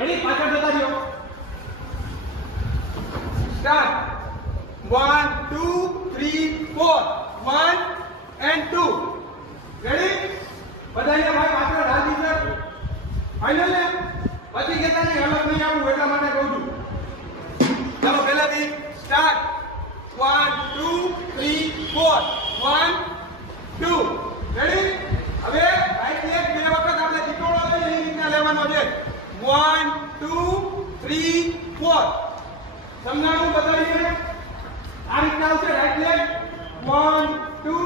ready પાછળ જતા રહ્યો સ્ટાર્ટ 1 2 3 4 1 and 2 રેડી બધાને ભાઈ પાછળ હાલ દીધે ફાઇનલ ને પછી કેતા નહીં હલક નહીં આવું એટલા માટે કહું છું ચાલો પહેલાથી સ્ટાર્ટ 1 2 3 4 1 2 રેડી હવે રાઈટ લેગ બે વખત આપણે ચીટોળો લઈએ એ રીતના લેવાનો છે 1 2 3 4 સમજાણું બતાવીએ આ રીતના આવશે રાઈટ લેગ 1 2